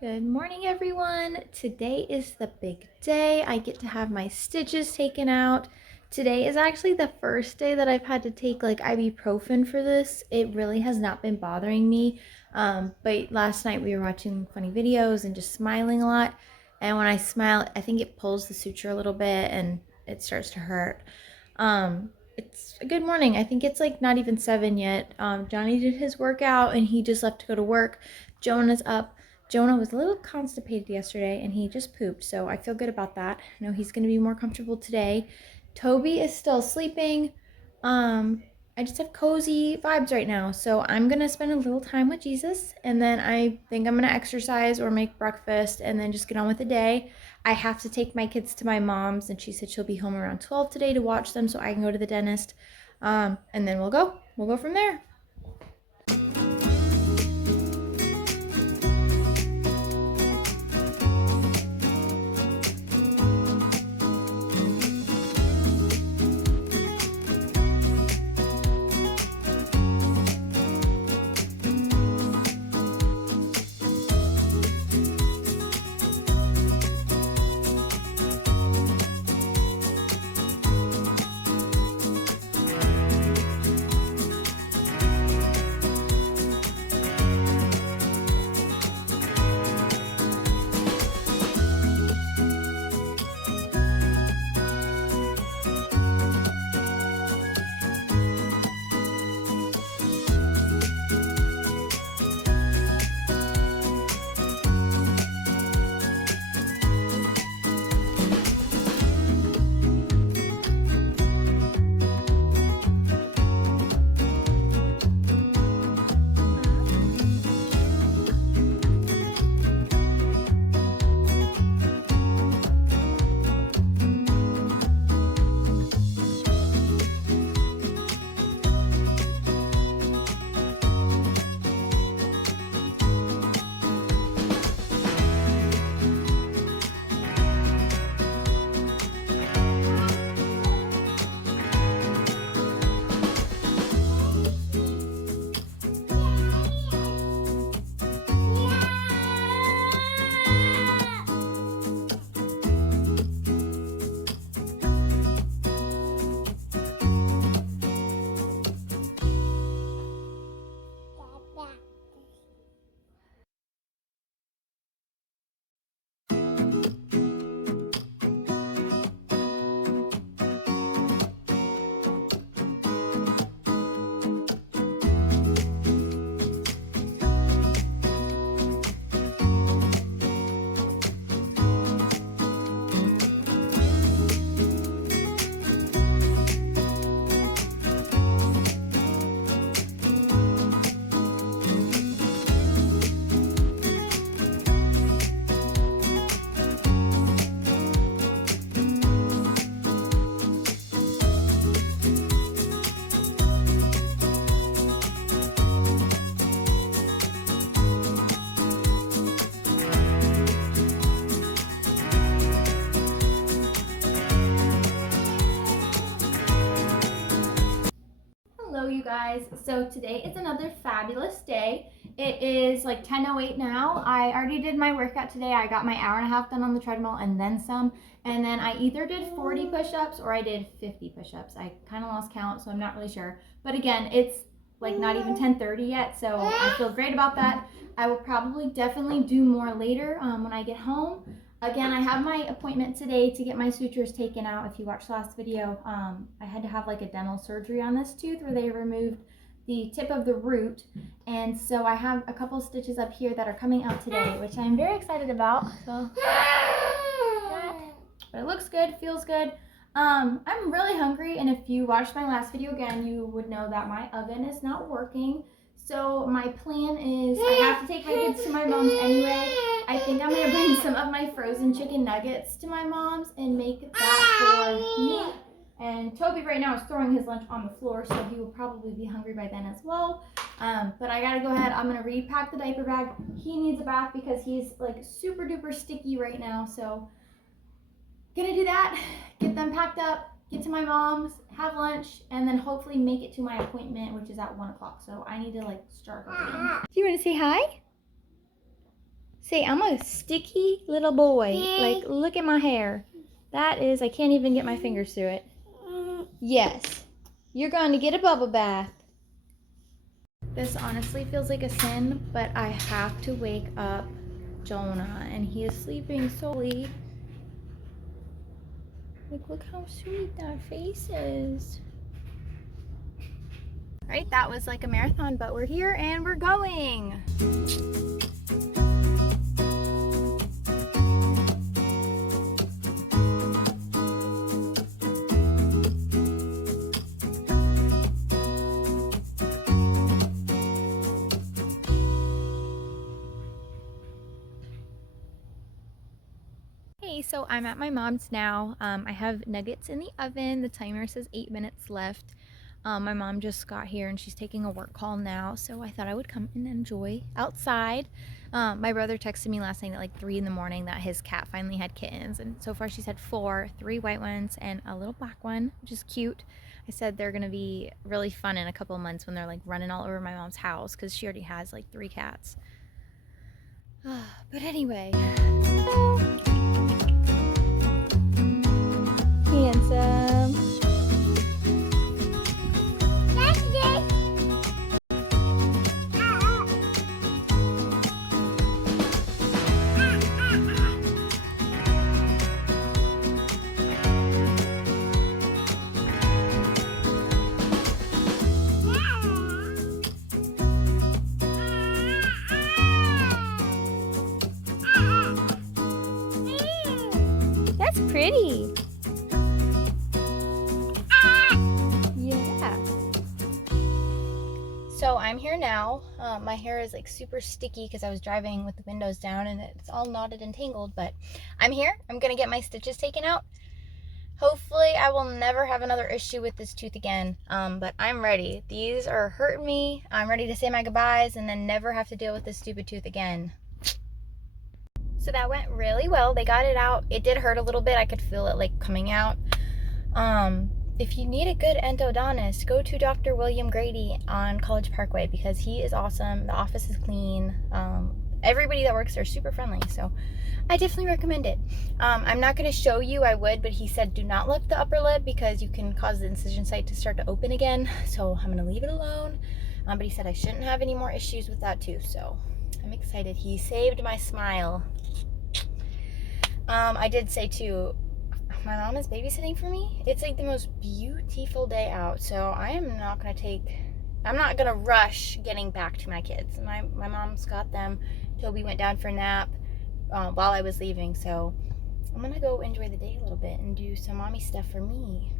Good morning, everyone. Today is the big day. I get to have my stitches taken out. Today is actually the first day that I've had to take like ibuprofen for this. It really has not been bothering me. But last night we were watching funny videos and just smiling a lot. And when I smile, I think it pulls the suture a little bit and it starts to hurt. It's a good morning. I think it's like not even 7 yet. Johnny did his workout and he just left to go to work. Jonah's up. Jonah was a little constipated yesterday and he just pooped, so I feel good about that. I know he's going to be more comfortable today. Toby is still sleeping. I just have cozy vibes right now, so I'm going to spend a little time with Jesus, and then I think I'm going to exercise or make breakfast and then just get on with the day. I have to take my kids to my mom's, and she said she'll be home around 12 today to watch them so I can go to the dentist. And then we'll go from there. Hello, you guys. So today is another fabulous day. It is like 10:08 now. I already did my workout today. I got my hour and a half done on the treadmill and then some. And then I either did 40 push-ups or I did 50 push-ups. I kind of lost count, so I'm not really sure. But again, it's like not even 10:30 yet, so I feel great about that. I will probably definitely do more later when I get home. Again, I have my appointment today to get my sutures taken out. If you watched the last video, I had to have like a dental surgery on this tooth where they removed the tip of the root. And so I have a couple stitches up here that are coming out today, which I'm very excited about. So, but it looks good, feels good. I'm really hungry, and if you watched my last video again, you would know that my oven is not working. So my plan is I have to take my kids to my mom's anyway. I think I'm gonna bring some of my frozen chicken nuggets to my mom's and make that for me. And Toby right now is throwing his lunch on the floor, so he will probably be hungry by then as well. But I gotta go ahead. I'm gonna repack the diaper bag. He needs a bath because he's like super duper sticky right now. So gonna do that, get them packed up, get to my mom's, have lunch, and then hopefully make it to my appointment, which is at 1 o'clock. So I need to like start going. Do you want to say hi? Say, I'm a sticky little boy. Like, look at my hair. That is, I can't even get my fingers through it. Yes. You're going to get a bubble bath. This honestly feels like a sin, but I have to wake up Jonah, and he is sleeping solely. Like, look how sweet that face is. Right, that was like a marathon, but we're here and we're going. Hey, so I'm at my mom's now. I have nuggets in the oven. The timer says 8 minutes left. My mom just got here and she's taking a work call now, so I thought I would come and enjoy outside. My brother texted me last night at like 3 in the morning that his cat finally had kittens, and so far she's had 4, 3 white ones and a little black one, which is cute. I said they're gonna be really fun in a couple of months when they're like running all over my mom's house because she already has like 3 cats. But anyway. Handsome. That's pretty. Yeah. So I'm here now. My hair is like super sticky because I was driving with the windows down and it's all knotted and tangled, but I'm here. I'm gonna get my stitches taken out. Hopefully I will never have another issue with this tooth again, but I'm ready. These are hurting me. I'm ready to say my goodbyes and then never have to deal with this stupid tooth again. So that went really well. They got it out. It did hurt a little bit. I could feel it like coming out. If you need a good endodontist, go to Dr. William Grady on College Parkway because he is awesome. The office is clean. Everybody that works there is super friendly, so I definitely recommend it. I'm not going to show you. I would, but he said do not lift the upper lip because you can cause the incision site to start to open again, so I'm going to leave it alone. But he said I shouldn't have any more issues with that too, so I'm excited. He saved my smile. I did say too, my mom is babysitting for me. It's like the most beautiful day out, so I'm not gonna rush getting back to my kids. My mom's got them. Toby went down for a nap while I was leaving, so I'm gonna go enjoy the day a little bit and do some mommy stuff for me.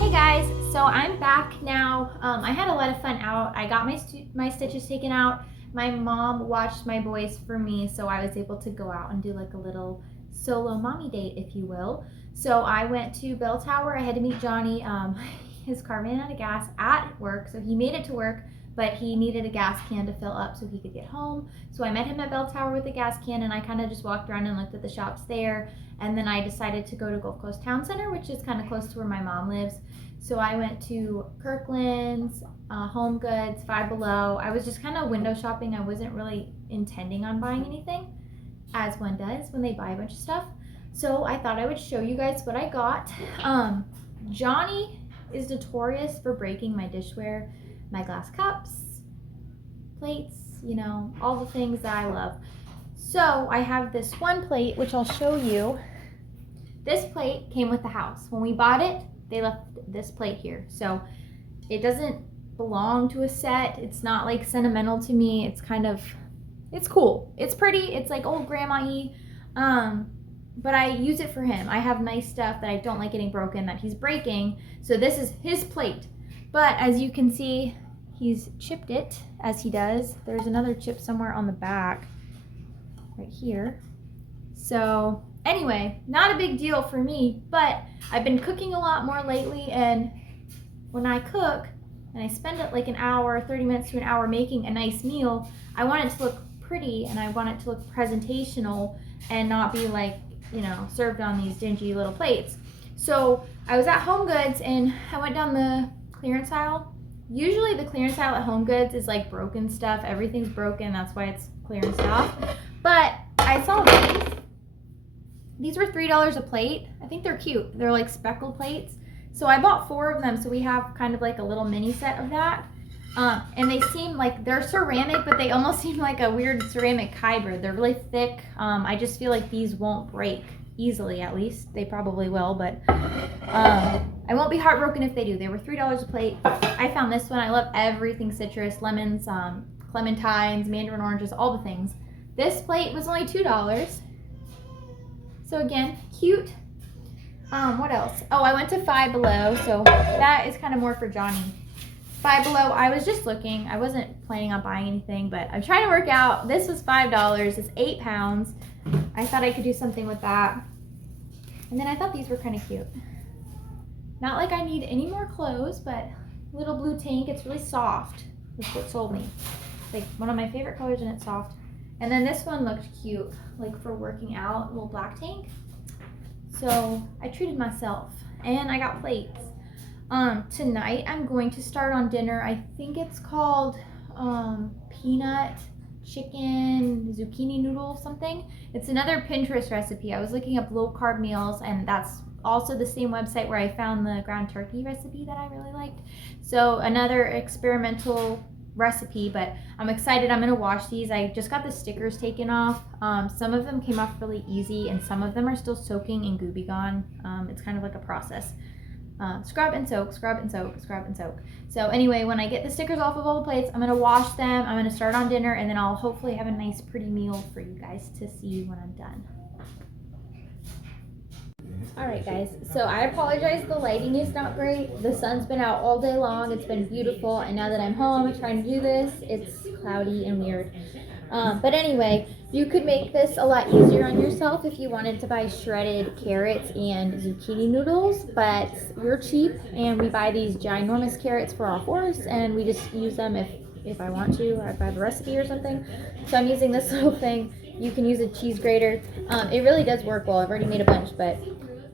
Hey guys, so I'm back now. I had a lot of fun out. I got my stitches taken out. My mom watched my boys for me, so I was able to go out and do like a little solo mommy date, if you will. So I went to Bell Tower. I had to meet Johnny. His car ran out of gas at work, so he made it to work, but he needed a gas can to fill up so he could get home. So I met him at Bell Tower with a gas can, and I kind of just walked around and looked at the shops there. And then I decided to go to Gulf Coast Town Center, which is kind of close to where my mom lives. So I went to Kirkland's, Home Goods, Five Below. I was just kind of window shopping. I wasn't really intending on buying anything, as one does when they buy a bunch of stuff. So I thought I would show you guys what I got. Johnny is notorious for breaking my dishware, my glass cups, plates, you know, all the things that I love. So I have this one plate, which I'll show you. This plate came with the house. When we bought it, they left this plate here. So it doesn't belong to a set. It's not like sentimental to me. It's kind of It's cool. It's pretty. It's like old grandma-y. But I use it for him. I have nice stuff that I don't like getting broken that he's breaking. So this is his plate. But as you can see, he's chipped it as he does. There's another chip somewhere on the back right here. So anyway, not a big deal for me, but I've been cooking a lot more lately, and when I cook and I spend it like an hour, 30 minutes to an hour making a nice meal, I want it to look pretty and I want it to look presentational and not be like, you know, served on these dingy little plates. So I was at Home Goods and I went down the clearance aisle. Usually the clearance aisle at Home Goods is like broken stuff. Everything's broken, that's why it's clearance stuff. But I saw these. These were $3 a plate. I think they're cute. They're like speckled plates. So I bought 4 of them, so we have kind of like a little mini set of that. And they seem like they're ceramic, but they almost seem like a weird ceramic hybrid. They're really thick. I just feel like these won't break easily, at least. They probably will, but I won't be heartbroken if they do. They were $3 a plate. I found this one. I love everything citrus, lemons, clementines, mandarin oranges, all the things. This plate was only $2. So again, cute. What else? Oh, I went to Five Below, so that is kind of more for Johnny. Five Below, I was just looking. I wasn't planning on buying anything, but I'm trying to work out. This was $5. It's 8 pounds. I thought I could do something with that. And then I thought these were kind of cute. Not like I need any more clothes, but little blue tank. It's really soft. That's what sold me. It's like one of my favorite colors and it's soft. And then this one looked cute, like for working out, a little black tank. So I treated myself and I got plates. Tonight I'm going to start on dinner. I think it's called peanut chicken zucchini noodle something. It's another Pinterest recipe. I was looking up low carb meals, and that's also the same website where I found the ground turkey recipe that I really liked. So another experimental recipe, but I'm excited. I'm gonna wash these. I just got the stickers taken off. Some of them came off really easy and some of them are still soaking in Gooby Gone. It's kind of like a process. Scrub and soak, scrub and soak, scrub and soak. So anyway, when I get the stickers off of all the plates, I'm gonna wash them, I'm gonna start on dinner, and then I'll hopefully have a nice pretty meal for you guys to see when I'm done. Alright guys, so I apologize, the lighting is not great. The sun's been out all day long, it's been beautiful, and now that I'm home trying to do this, it's cloudy and weird. But anyway, you could make this a lot easier on yourself if you wanted to buy shredded carrots and zucchini noodles, but we're cheap and we buy these ginormous carrots for our horse and we just use them if I want to, or if I have a recipe or something. So I'm using this little thing. You can use a cheese grater. It really does work well. I've already made a bunch, but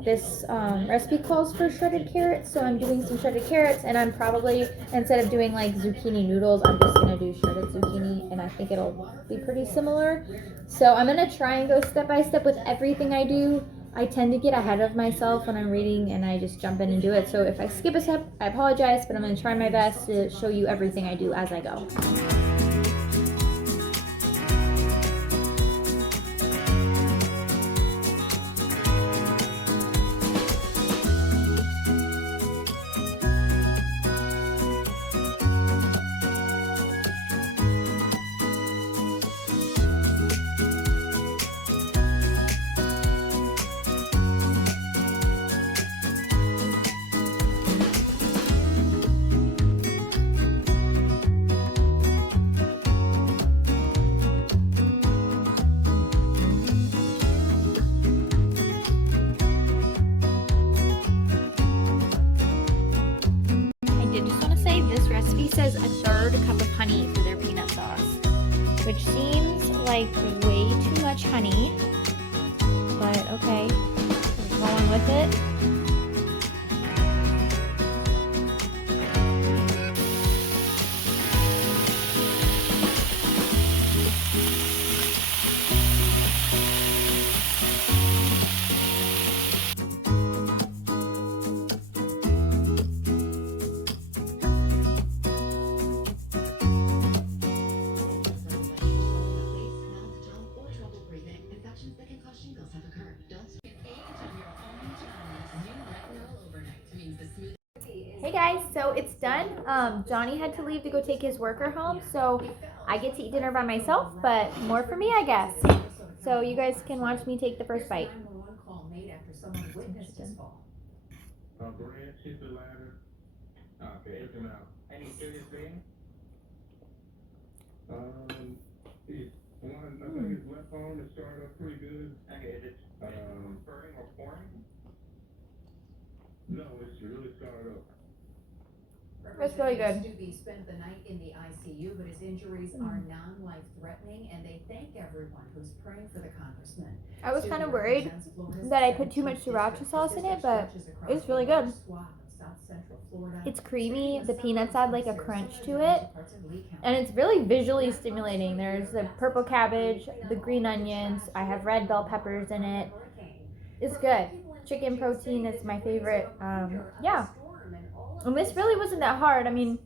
this recipe calls for shredded carrots, so I'm doing some shredded carrots, and I'm probably, instead of doing like zucchini noodles, I'm just gonna do shredded zucchini, and I think it'll be pretty similar. So I'm gonna try and go step by step with everything I do. I tend to get ahead of myself when I'm reading and I just jump in and do it. So if I skip a step, I apologize, but I'm gonna try my best to show you everything I do as I go. Says a 1/3 cup of honey for their peanut sauce, which seems like way too much honey, but okay, we're going with it. Hey guys, so it's done. Johnny had to leave to go take his worker home, so I get to eat dinner by myself, but more for me, I guess. So you guys can watch me take the first bite. Chicken. Brand hit the ladder. Okay, hit him out. Any serious pain? He's one. I think his left arm is started up pretty good. Okay, is it burning or pouring? No, it's really started up. That's really good. Stubbe spent the night in the ICU, but his injuries are non-life-threatening, and they thank everyone who's praying for the congressman. I was kind of worried that I put too much sriracha sauce in it, but it's really good. It's creamy. The peanuts add like a crunch to it, and it's really visually stimulating. There's the purple cabbage, the green onions. I have red bell peppers in it. It's good. Chicken protein is my favorite. Yeah. And this really wasn't that hard. I mean,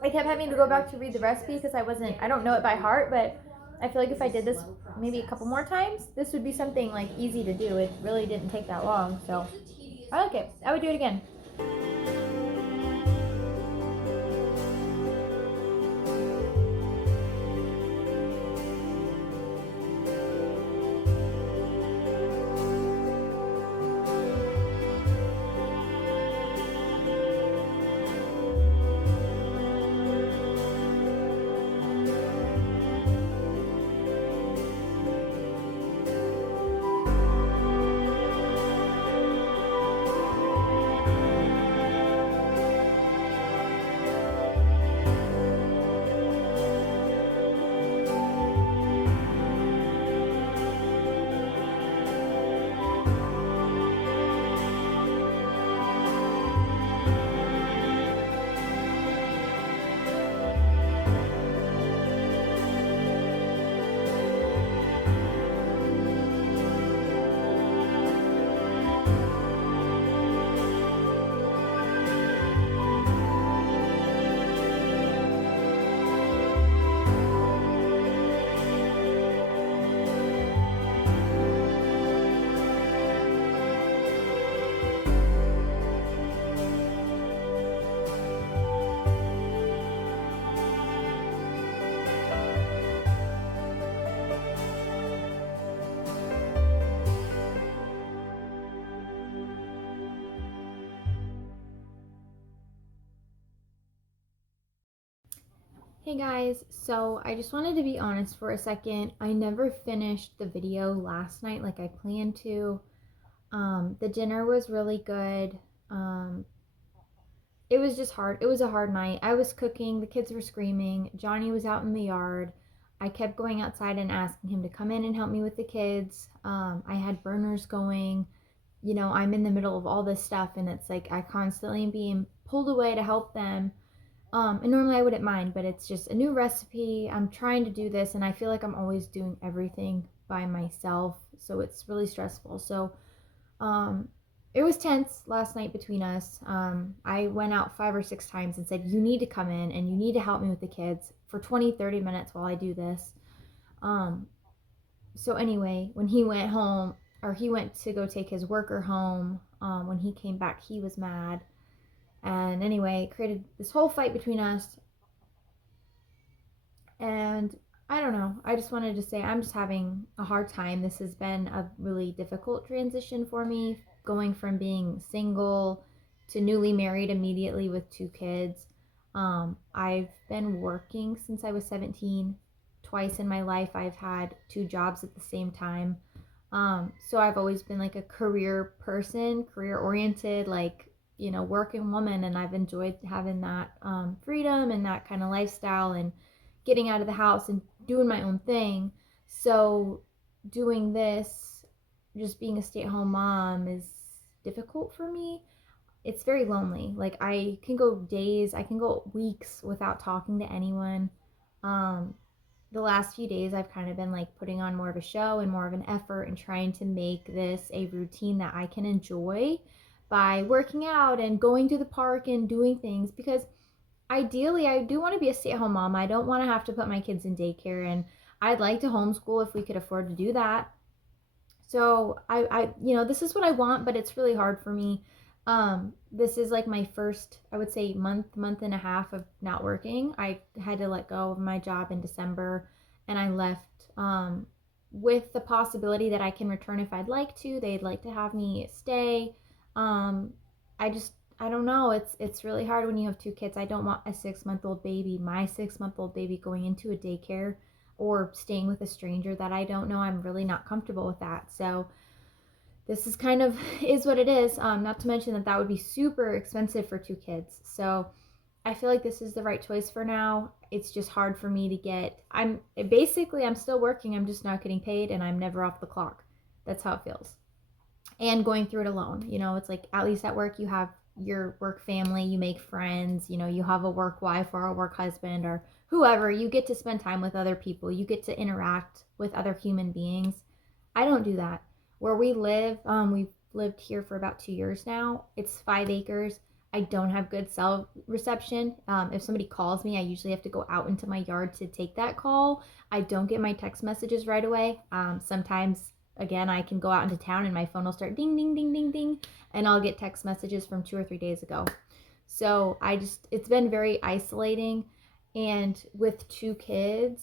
I kept having to go back to read the recipe because I don't know it by heart, but I feel like if I did this maybe a couple more times, this would be something like easy to do. It really didn't take that long, so I like it. I would do it again. Hey guys, so I just wanted to be honest for a second. I never finished the video last night like I planned to. The dinner was really good. It was just hard. It was a hard night. I was cooking, the kids were screaming, Johnny was out in the yard. I kept going outside and asking him to come in and help me with the kids. I had burners going. I'm in the middle of all this stuff, and it's like I constantly am being pulled away to help them. And normally I wouldn't mind, but it's just a new recipe. I'm trying to do this, and I feel like I'm always doing everything by myself, so it's really stressful. So, um, it was tense last night between us. I went out 5 or 6 times and said, "You need to come in and you need to help me with the kids for 20, 30 minutes while I do this." Um, so anyway, when he went home, or he went to go take his worker home, when he came back, he was mad. And anyway, it created this whole fight between us. And I don't know. I just wanted to say I'm just having a hard time. This has been a really difficult transition for me, going from being single to newly married immediately with 2 kids. I've been working since I was 17. Twice in my life, I've had 2 jobs at the same time. So I've always been like a career person, career oriented, like, working woman, and I've enjoyed having that freedom and that kind of lifestyle and getting out of the house and doing my own thing. So doing this, just being a stay-at-home mom, is difficult for me. It's very lonely. Like, I can go days, I can go weeks without talking to anyone. Um, the last few days I've kind of been like putting on more of a show and more of an effort and trying to make this a routine that I can enjoy by working out and going to the park and doing things, because ideally I do want to be a stay-at-home mom. I don't want to have to put my kids in daycare, and I'd like to homeschool if we could afford to do that. So I this is what I want, but it's really hard for me. This is like my first, I would say, month and a half of not working. I had to let go of my job in December, and I left with the possibility that I can return if I'd like to. They'd like to have me stay. Um, I just, I don't know. It's really hard when you have two kids. I don't want a 6 month old baby, my 6 month old baby, going into a daycare or staying with a stranger that I don't know. I'm really not comfortable with that. So this is kind of is what it is. Not to mention that would be super expensive for two kids. So I feel like this is the right choice for now. It's just hard for me to get. I'm still working. I'm just not getting paid, and I'm never off the clock. That's how it feels. And going through it alone. It's like at least at work you have your work family, you make friends. You have a work wife or a work husband or whoever. You get to spend time with other people. You get to interact with other human beings. I don't do that. Where we live, we've lived here for about 2 years now. It's 5 acres. I don't have good cell reception. If somebody calls me, I usually have to go out into my yard to take that call. I don't get my text messages right away. Sometimes, again, I can go out into town and my phone will start ding, ding, ding, ding, ding, and I'll get text messages from 2 or 3 days ago. So it's been very isolating. And with two kids,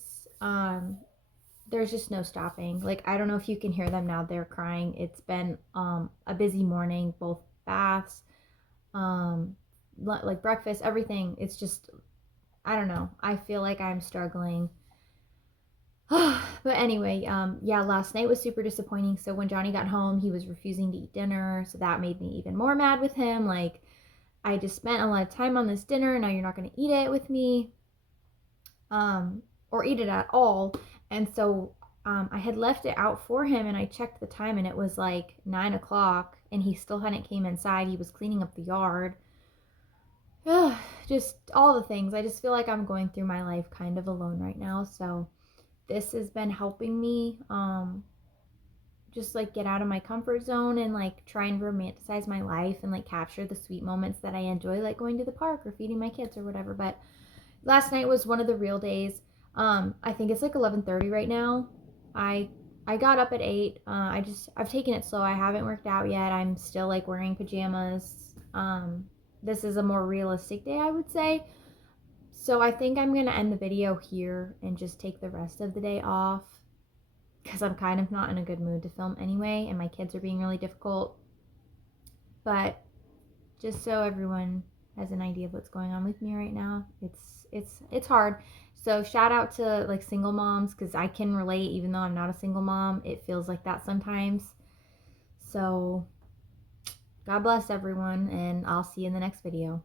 there's just no stopping. Like, I don't know if you can hear them now. They're crying. It's been a busy morning, both baths, like breakfast, everything. It's just, I don't know. I feel like I'm struggling. But anyway, yeah, last night was super disappointing. So when Johnny got home, he was refusing to eat dinner. So that made me even more mad with him. Like, I just spent a lot of time on this dinner. Now you're not going to eat it with me, or eat it at all. And so I had left it out for him, and I checked the time, and it was like 9 o'clock, and he still hadn't came inside. He was cleaning up the yard. Just all the things. I just feel like I'm going through my life kind of alone right now. So this has been helping me just like get out of my comfort zone and like try and romanticize my life and like capture the sweet moments that I enjoy, like going to the park or feeding my kids or whatever. But last night was one of the real days. I think it's like 11:30 right now. I I got up at 8. I've taken it slow. I haven't worked out yet. I'm still like wearing pajamas. This is a more realistic day, I would say. So I think I'm gonna end the video here and just take the rest of the day off because I'm kind of not in a good mood to film anyway, and my kids are being really difficult. But just so everyone has an idea of what's going on with me right now, it's hard. So shout out to like single moms, because I can relate. Even though I'm not a single mom, it feels like that sometimes. So God bless everyone, and I'll see you in the next video.